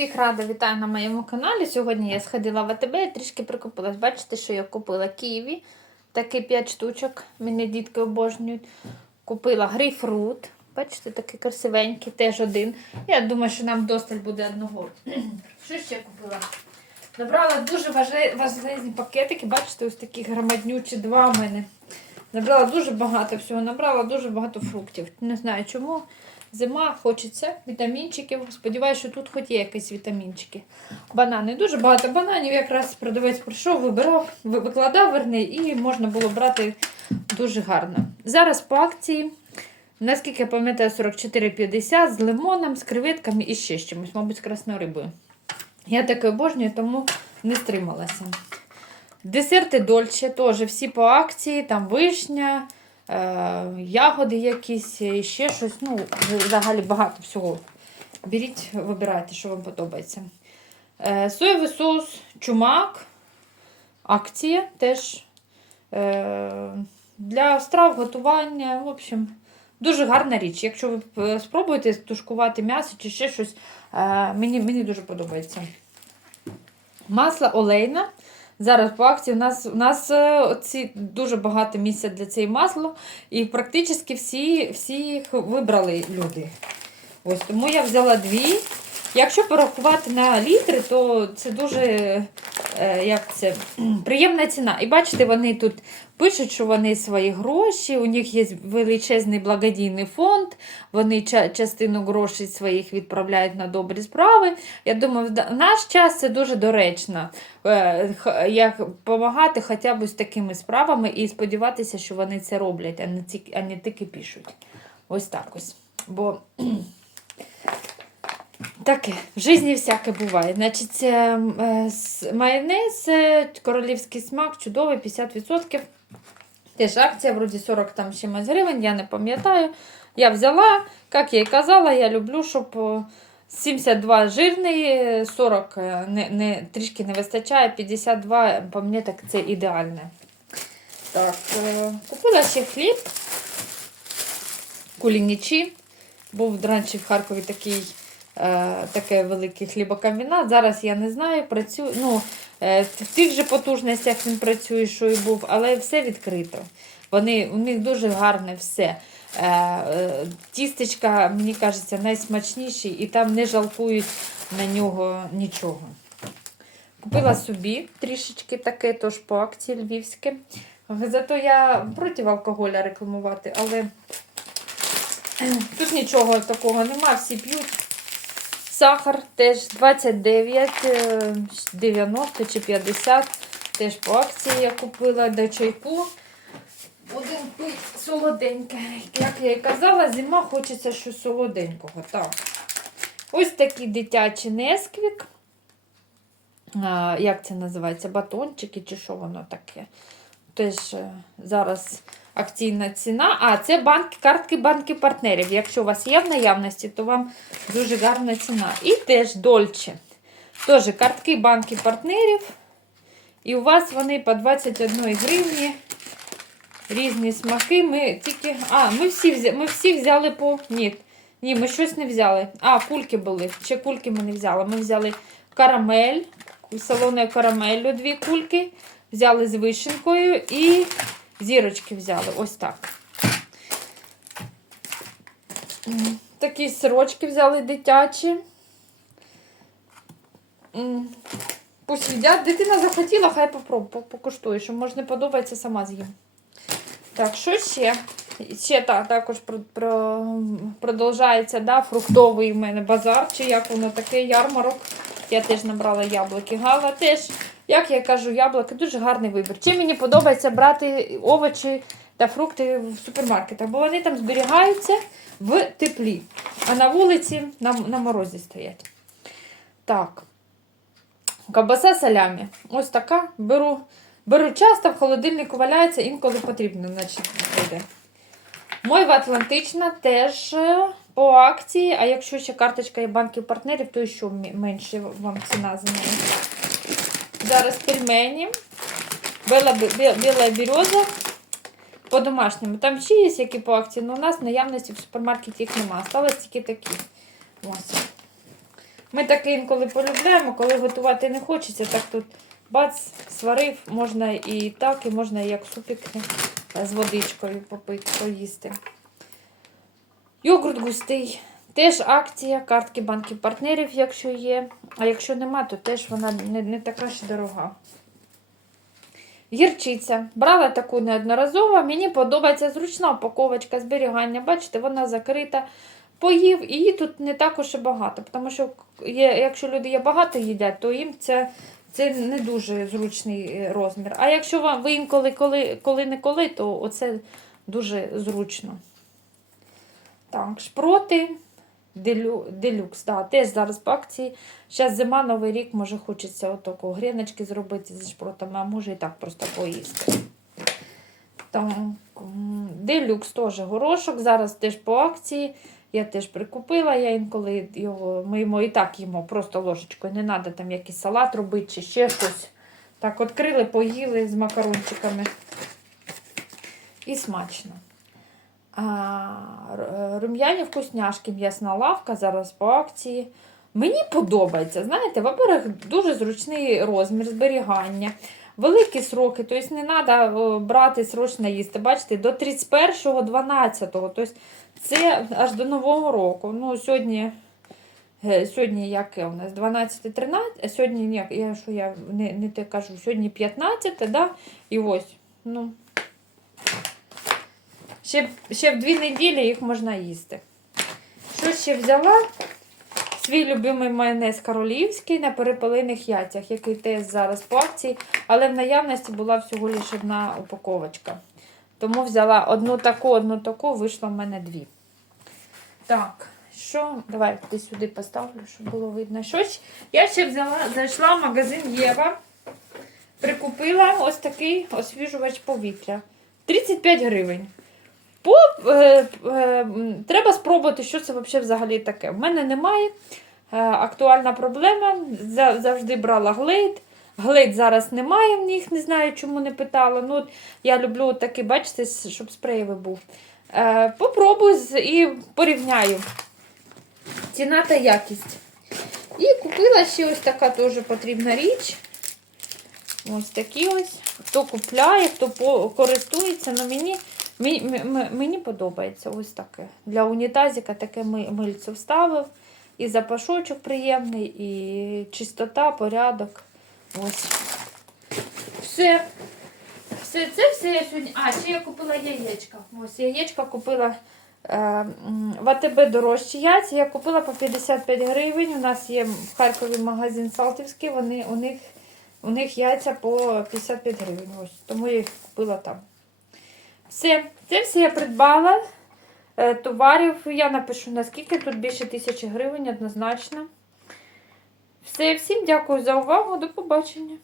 Всіх рада вітаю на моєму каналі. Сьогодні я сходила в АТБ і трішки прикупилась. Бачите, що я купила Києві. Такі 5 штучок. Мене дітки обожнюють. Купила грейпфрут. Бачите, такий красивенький, теж один. Я думаю, що нам досталь буде одного. Що ще купила? Набрала дуже важливі пакетики. Бачите, ось такі громаднючі два в мене. Набрала дуже багато всього, набрала дуже багато фруктів. Не знаю чому. Зима хочеться вітамінчиків. Сподіваюся, що тут хоч є якісь вітамінчики. Банани. Дуже багато бананів. Якраз продавець прийшов, вибирав, викладав верни, і можна було брати дуже гарно. Зараз по акції, наскільки я пам'ятаю, 44,50 з лимоном, з креветками і ще з чимось, мабуть, з красною рибою. Я таке обожнюю, тому не стрималася. Десерти Дольче теж всі по акції, там вишня, ягоди якісь, і ще щось. Ну, взагалі багато всього. Беріть, вибирайте, що вам подобається. Е, соєвий соус, чумак, акція теж е, для страв, готування. В общем, дуже гарна річ. Якщо ви е, спробуєте тушкувати м'ясо чи ще щось, е, мені, мені дуже подобається. Масло олейна. Зараз по акції у нас у нас ці оці, дуже багато місця для цієї масла, і практично всі, всі їх вибрали люди. Ось Тому я взяла дві. Якщо порахувати на літри, то це дуже е, як це, приємна ціна. І бачите, вони тут пишуть, що вони свої гроші, у них є величезний благодійний фонд, вони частину грошей своїх відправляють на добрі справи. Я думаю, в наш час це дуже доречно. е, Як допомагати хоча б з такими справами і сподіватися, що вони це роблять, а не тільки, а не тільки пишуть. Ось так ось. Бо Таке, в житті всяке буває. Значить, е, е, майонез, е, королівський смак, чудовий, 50%. Теж акція, вроді 40 там чимось гривень, я не пам'ятаю. Я взяла, як я і казала, я люблю, щоб 72 жирний, е, 40 е, не, не, трішки не вистачає, 52, по мені так це ідеальне. Так, купила ще хліб, кулінічі. Був раніше в Харкові такий таке великий хлібокомбінат. Зараз я не знаю, працюю. Ну, е, в тих же потужностях він працює, що і був, але все відкрито. Вони, у них дуже гарне все. Е, е, тістечка, мені кажеться, найсмачніші, і там не жалкують на нього нічого. Купила собі трішечки таке, тож по акції львівське. Зато я проти алкоголя рекламувати, але Тут нічого такого нема, всі п'ють. Сахар теж 29, е, 90 чи 50. Теж по акції я купила до чайку. Будемо пити солоденьке. Як я і казала, зима хочеться щось солоденького. Так. Ось такий дитячий несквік. Як це називається? Батончики чи що воно таке? Теж е, зараз акційна ціна. А, це банки, картки банки партнерів. Якщо у вас є в наявності, то вам дуже гарна ціна. І теж дольче. Теж картки банки партнерів. І у вас вони по 21 гривні. Різні смаки. Ми тільки. А, ми всі взяли, ми всі взяли по. Ні, ні, ми щось не взяли. А, кульки були. Ще кульки ми не взяли. Ми взяли карамель, солоною карамеллю дві кульки. Взяли з вишенкою і зірочки взяли. Ось так. Такі сирочки взяли дитячі. Пусть їдять. Дитина захотіла, хай попробує, покуштує. Що може не подобається, сама з'їм. Так, що ще? Ще та, також про, про, продовжається да, фруктовий в мене базар, чи як воно таке, ярмарок. Я теж набрала яблуки. Гала теж, як я кажу, яблуки дуже гарний вибір. Чим мені подобається брати овочі та фрукти в супермаркетах, бо вони там зберігаються в теплі, а на вулиці на, на морозі стоять. Так. Кабаса салямі. Ось така. Беру, беру часто, в холодильнику валяється, інколи потрібно, значить, буде. Мойва Атлантична теж е, по акції, а якщо ще карточка є банків партнерів, то ще м- менше вам ціна за неї. Зараз пельмені. Біла, біла береза. По-домашньому. Там ще є які по акції, але у нас в наявності в супермаркеті їх немає. Осталось тільки такі. Ось. Ми таке інколи полюбляємо, коли готувати не хочеться, так тут бац, сварив, можна і так, і можна як супік з водичкою попити, поїсти. Йогурт густий. Теж акція, картки банків партнерів, якщо є. А якщо нема, то теж вона не, не така ж дорога. Гірчиця. Брала таку неодноразово. Мені подобається зручна упаковочка зберігання. Бачите, вона закрита. Поїв, і її тут не також і багато. Тому що є, якщо люди є багато їдять, то їм це, це не дуже зручний е, розмір. А якщо вам ви інколи коли, коли не коли, то оце дуже зручно. Так, шпроти. Делю, делюкс, да, теж зараз по акції. Зараз зима, новий рік, може хочеться отаку гріночки зробити зі шпротами, а може і так просто поїсти. Так, делюкс теж горошок, зараз теж по акції. Я теж прикупила, я інколи його, ми йому і так їмо, просто ложечкою. Не треба там якийсь салат робити чи ще щось. Так, відкрили, поїли з макарончиками. І смачно. Рум'яні вкусняшки, м'ясна лавка, зараз по акції. Мені подобається. Знаєте, во-первых, дуже зручний розмір зберігання, великі сроки, тобто не треба брати срочно їсти. Бачите, до 31.12. Тобто це аж до Нового року. Ну, сьогодні, е, сьогодні яке у нас? 12-13, сьогодні ні, я, що я не, не те кажу, сьогодні 15, да? і ось. Ну, Ще, ще в дві неділі їх можна їсти. Що ще взяла? Свій любимий майонез королівський на перепелиних яйцях, який теж зараз по акції, але в наявності була всього лише одна упаковочка. Тому взяла одну таку, одну таку, вийшло в мене дві. Так, що? Давай ти сюди поставлю, щоб було видно. Що ж? Я ще взяла, зайшла в магазин Єва, прикупила ось такий освіжувач повітря. 35 гривень. По, е, е, треба спробувати, що це взагалі таке. В мене немає. Е, актуальна проблема. За- Завжди брала глейд. Глейд зараз немає в них, не знаю, чому не питала. Ну, я люблю от такий, бачите, щоб спреєвий був. Е, попробую і порівняю. Ціна та якість. І купила ще ось така теж потрібна річ. Ось такі ось. Хто купляє, хто користується, ну мені. Мені, подобається ось таке. Для унітазика таке мильце вставив. І запашочок приємний, і чистота, порядок. Ось. Все. Все, це все я сьогодні. А, ще я купила яєчка. Ось яєчка купила е, в АТБ дорожчі яйця. Я купила по 55 гривень. У нас є в Харкові магазин Салтівський. Вони, у, них, у них яйця по 55 гривень. Ось. Тому я їх купила там. Все, це все я придбала. Е, Товарів я напишу наскільки тут більше тисячі гривень однозначно. Все, всім дякую за увагу. До побачення.